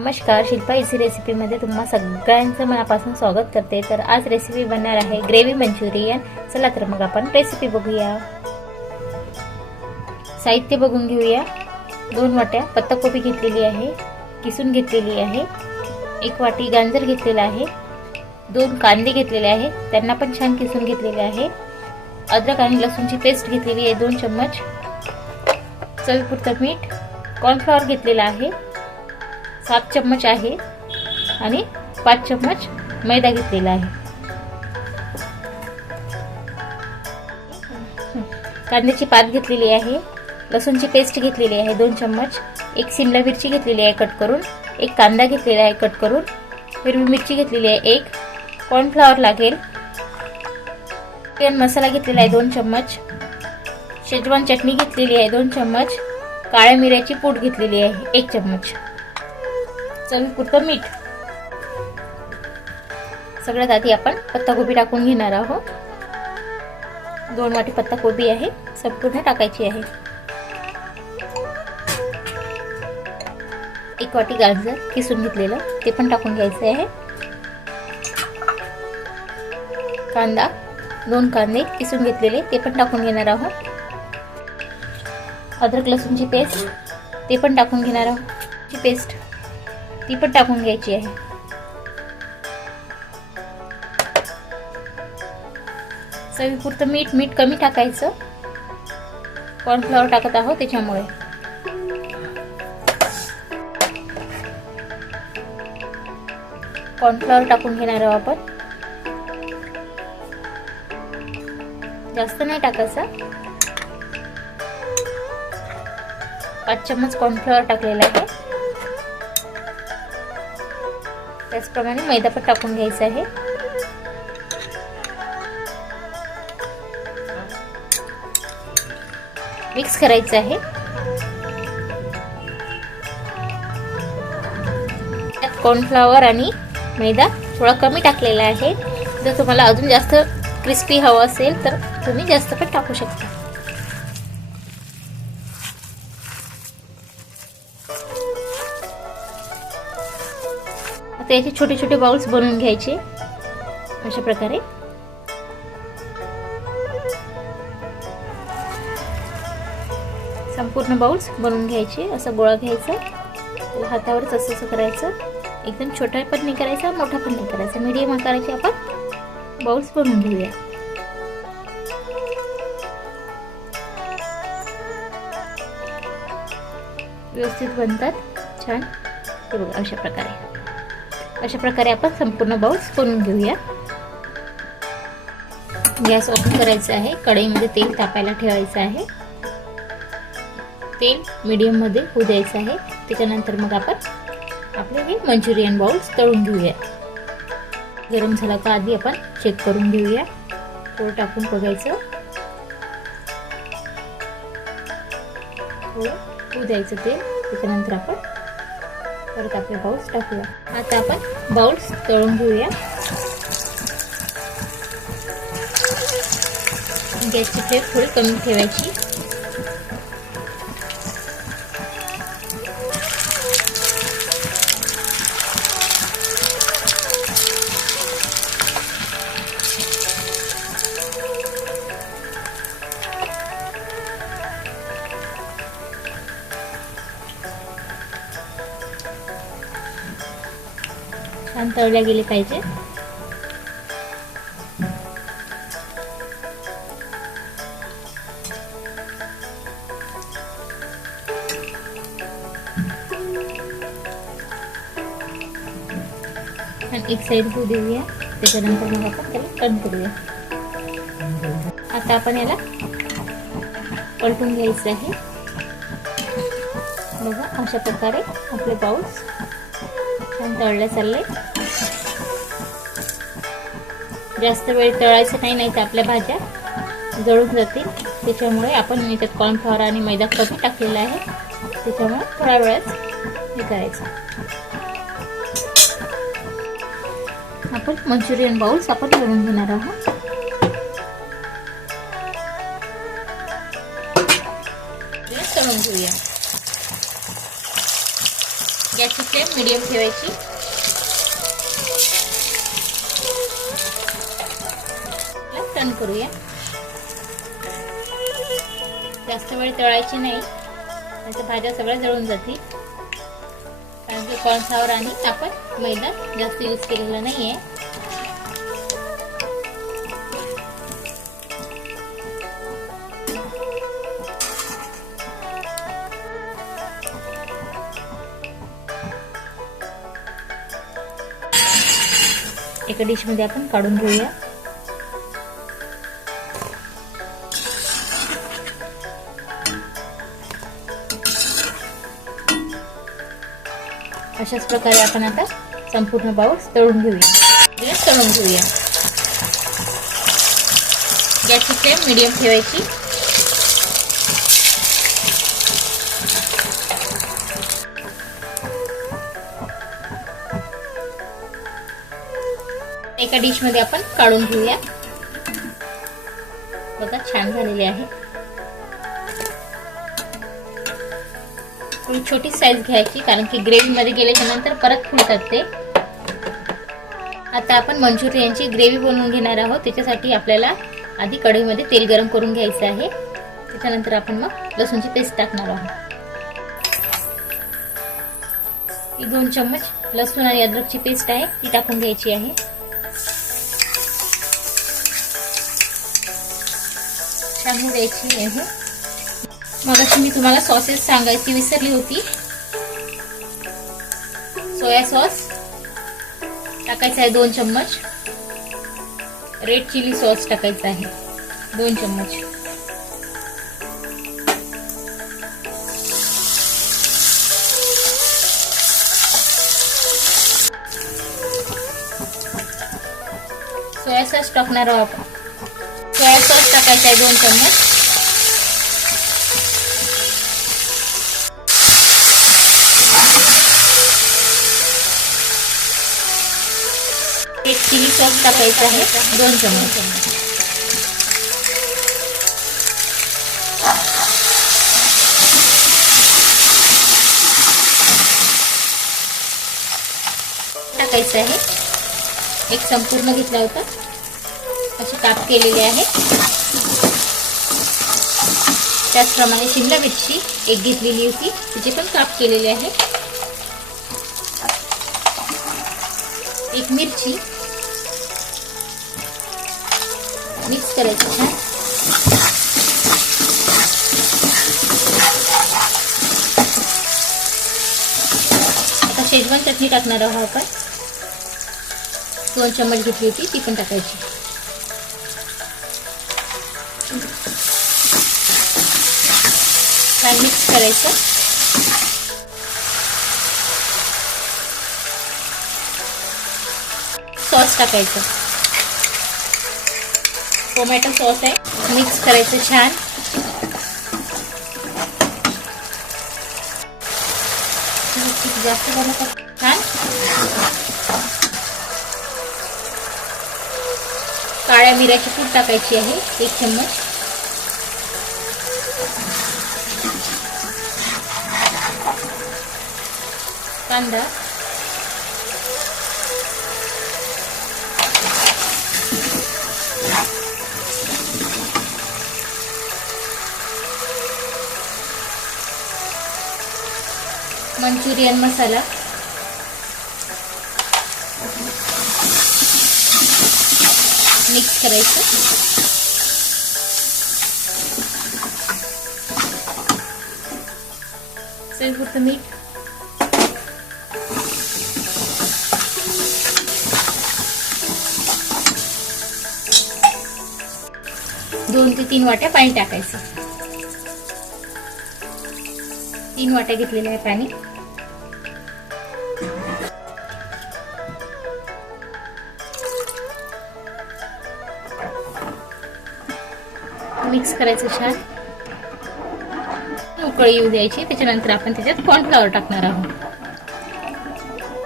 नमस्कार शिल्पा इसी रेसिपीमध्ये तुम्हा सगळ्यांचं मनापासून स्वागत करते. तर आज रेसिपी बनणार आहे ग्रेव्ही मंचुरियन. चला तर मग आपण रेसिपी बघूया. साहित्य बघून घेऊया. दोन वाट्या पत्ताकोबी घेतलेली आहे किसून घेतलेली आहे एक वाटी गांजर घेतलेला आहे दोन कांदे घेतलेले आहे त्यांना पण छान किसून घेतलेले आहे. अद्रक आणि लसूणची पेस्ट घेतलेली आहे दोन चम्मच. चवीपुरतं मीठ कॉर्नफ्लॉवर घेतलेला आहे. सात चम्मच आहे आणि पाच चम्मच मैदा घेतलेला आहे. कांद्याची पात घेतलेली आहे लसूणची पेस्ट घेतलेली आहे दोन चम्मच एक शिमला मिरची घेतलेली आहे कट करून एक कांदा घेतलेला आहे कट करून हिरवी मिरची घेतलेली आहे एक कॉर्नफ्लॉवर लागेल. चिकन मसाला घेतलेला आहे दोन चम्मच शेजवान चटणी घेतलेली आहे दोन चम्मच काळ्या मिऱ्याची पूड घेतलेली आहे एक चम्मच. चवीपुरतं मीठ? सगळ्यात आधी आपण पत्ताकोबी टाकून घेणार आहोत. दोन वाटी पत्ताकोबी आहे संपूर्ण टाकायची आहे. एक वाटी गाजर किसून घेतलेलं ते पण टाकून घ्यायचं आहे. कांदा दोन कांदे किसून घेतलेले ते पण टाकून घेणार आहोत. अद्रक लसूणची पेस्ट ते पण टाकून घेणार आहोत. पेस्ट ती पण टाकून घ्यायची आहे. चवीपुरतं मीठ मीठ कमी टाकायचं. कॉर्नफ्लॉवर टाकत आहोत त्याच्यामुळे. कॉर्नफ्लॉवर टाकून घेणार आहोत आपण. जास्त नाही टाकायचा. पाच चम्मच कॉर्नफ्लॉवर टाकलेला आहे. त्याचप्रमाणे मैदा पण टाकून घ्यायचा आहे. मिक्स करायचं आहे. त्यात कॉर्नफ्लावर आणि मैदा थोडा कमी टाकलेला आहे. जर तुम्हाला अजून जास्त क्रिस्पी हवं असेल तर तुम्ही जास्त पण टाकू शकता. आता याचे छोटे छोटे बाउल्स बनवून घ्यायचे. अशा प्रकारे. संपूर्ण बाउल्स बनवून घ्यायचे. असं गोळा घ्यायचा. हातावरच असं असं करायचं. एकदम छोटा पण नाही करायचा मोठा पण नाही करायचा. मीडियम आकाराचे आपण बाउल्स बनवून घेऊया. व्यवस्थित बनतात. छान. हे बघा अशा प्रकारे. अशा प्रकारे आपण संपूर्ण बाउल्स बनवून घेऊया. गॅस ओपन करायचा आहे. कढईमध्ये तेल तापायला ठेवायचं आहे. तेल मीडियममध्ये होऊ द्यायचं आहे. त्याच्यानंतर मग आपण आपले हे मंचुरियन बाउल्स तळून घेऊया. गरम झाला का आधी आपण चेक करून घेऊया. थोडं टाकून बघायचं. थोडं होऊ द्यायचं तेल. त्याच्यानंतर आपण परत आपले बाउल्स टाकूया. आता आपण बाउल्स तळून घेऊया. गॅसची फ्लेम थोडी कमी ठेवायची. छान तळल्या गेले पाहिजे. एक साईड होऊ देऊया. त्याच्यानंतर मग आपण त्याला कट करूया. आता आपण याला पलटून घ्यायचं आहे. बघा अशा प्रकारे आपले पाऊस छान तळले चालले जास्त वेळ तळायचं नाही नाही तर आपल्या भाज्या जळून जातील. त्याच्यामुळे आपण याच्यात कॉर्नफ्लॉवर आणि मैदा कमी टाकलेला आहे. त्याच्यामुळे थोड्या वेळात हे करायचं. आपण मंचुरियन बाउल्स आपण बनवून घेणार आहोत. तळून घेऊया. गॅसची फ्लेम मिडियम ठेवायची. टर्न करूया. जास्त वेळ तळायची नाही. नाहीतर भाज्या सगळ्या जळून जातील. कारण की कॉर्नफ्लावर आणि आपण मैदा जास्त यूज केलेला नाही आहे एका डिशमध्ये आपण काढून घेऊया. अशाच प्रकारे आपण आता संपूर्ण पाऊस तळून घेऊया. म्हणजे तळून घेऊया. गॅसची फ्लेम मिडियम ठेवायची. एका डिशमध्ये आपण काढून घेऊया. बघा छान झालेले आहे. छोटी साईज घ्यायची कारण की ग्रेव्हीमध्ये गेल्याच्यानंतर परत फुलतात ते. आता आपण मंचुरियनची ग्रेव्ही बनवून घेणार आहोत. त्याच्यासाठी आपल्याला आधी कढईमध्ये तेल गरम करून घ्यायचं आहे. त्याच्यानंतर आपण मग लसूणची पेस्ट टाकणार आहोत. ही दोन चम्मच लसूण आणि अद्रकची पेस्ट आहे ती टाकून घ्यायची आहे. छान द्यायची आहे. मग मी तुम्हाला सॉसेस सांगायची विसरली होती. सोया सॉस टाकायचा आहे दोन चम्मच. रेड चिली सॉस टाकायचा आहे दोन चम्मच. सोया सॉस टाकणार आहोत आपण. सोया सॉस टाकायचा आहे दोन चम्मच. चिली सॉस टाकायचा आहे. दोन आहे. एक संपूर्ण घेतला होता. असे शिमला मिरची एक घेतलेली होती. तिचे काप केलेले एक मिरची मिक्स करायचं छान आता शेजवान चटणी टाकणार आहोत आपण. दोन चम्मच घेतली होती ती पण टाकायची. काय मिक्स करायचं? सॉस टाकायचं. टोमॅटो सॉस आहे. मिक्स करायचं छान. जास्त छान. काळ्या मिऱ्याची पूड टाकायची आहे एक चम्मच. कांदा. मंचुरियन मसाला. मिक्स करायचं. चवीपुरतं मीठ. दोन ते तीन वाट्या पाणी टाकायचं. तीन वाट्या घेतलेल्या आहे पाणी. मिक्स करायचं छान. उकळी येऊ द्यायची. त्याच्यानंतर आपण त्याच्यात कॉर्नफ्लॉवर टाकणार आहोत.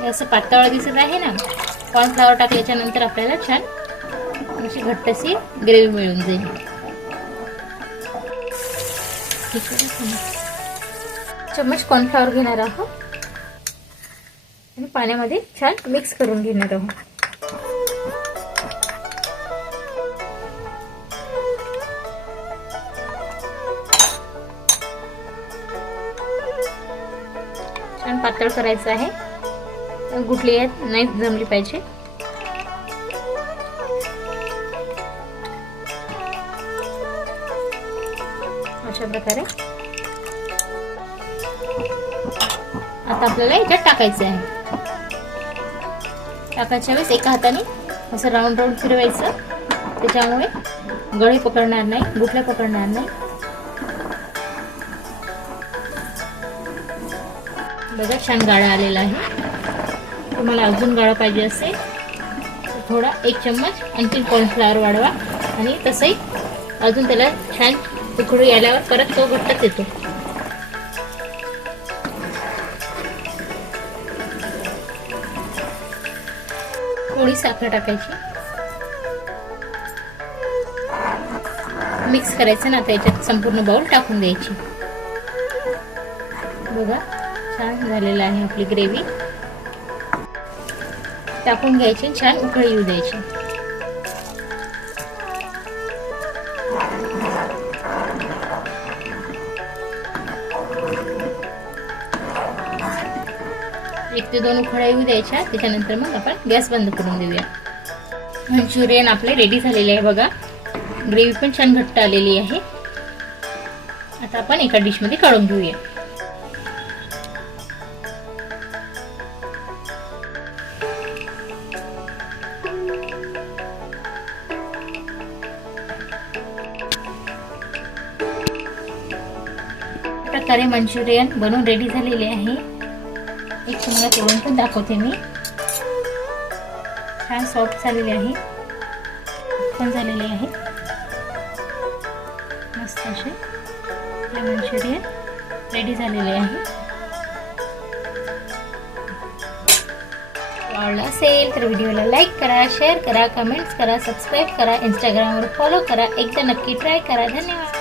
हे असं पातळ दिसत आहे ना? कॉर्नफ्लॉवर टाकल्याच्या नंतर आपल्याला छान अशी घट्टशी ग्रेव्ही मिळून जाईल. चम्मच कॉर्नफ्लॉवर घेणार आहोत. आणि पाण्यामध्ये छान मिक्स करून घेणार आहोत. छान पातळ करायचं आहे. गुटली आहेत नाही जमली पाहिजे. अशा प्रकारे. आता आपल्याला याच्यात टाकायचं आहे. टाकायच्या वेळेस एका हाताने असं राऊंड राऊंड फिरवायचं. त्याच्यामुळे गळे पकडणार नाही गुठल्या पकडणार नाही. बघा छान गाळा आलेला आहे. तुम्हाला अजून गाळा पाहिजे असेल थोडा एक चम्मच आणखी कॉर्नफ्लॉवर वाढवा. आणि तसंही अजून त्याला छान तुकडू आल्यावर परत तो घट्टच येतो. थोडी साखर टाकायची. मिक्स करायचं ना त्याच्यात संपूर्ण बाउल टाकून द्यायची. बघा छान झालेलं आहे आपली ग्रेव्ही टाकून घ्यायची छान उकळी येऊ द्यायची. एक ते दोन उकळ्या येऊ द्यायच्या. त्याच्यानंतर मग आपण गॅस बंद करून देऊया. मंचुरियन आपले रेडी झालेले आहे बघा. ग्रेव्ही पण छान घट्ट आलेली आहे. आता आपण एका डिशमध्ये काढून घेऊया. प्रकारे मंचुरियन बनवून रेडी झालेले आहे. एक तुम्हाला तोडून पण दाखवते मी. छान सॉफ्ट झालेले आहे. पण झालेले आहे. मस्त असे आपले मंचुरियन रेडी झालेले आहे. आवडला असेल तर व्हिडिओला लाईक करा शेअर करा कमेंट्स करा सबस्क्राईब करा इंस्टाग्रामवर फॉलो करा. एकदा नक्की ट्राय करा. धन्यवाद.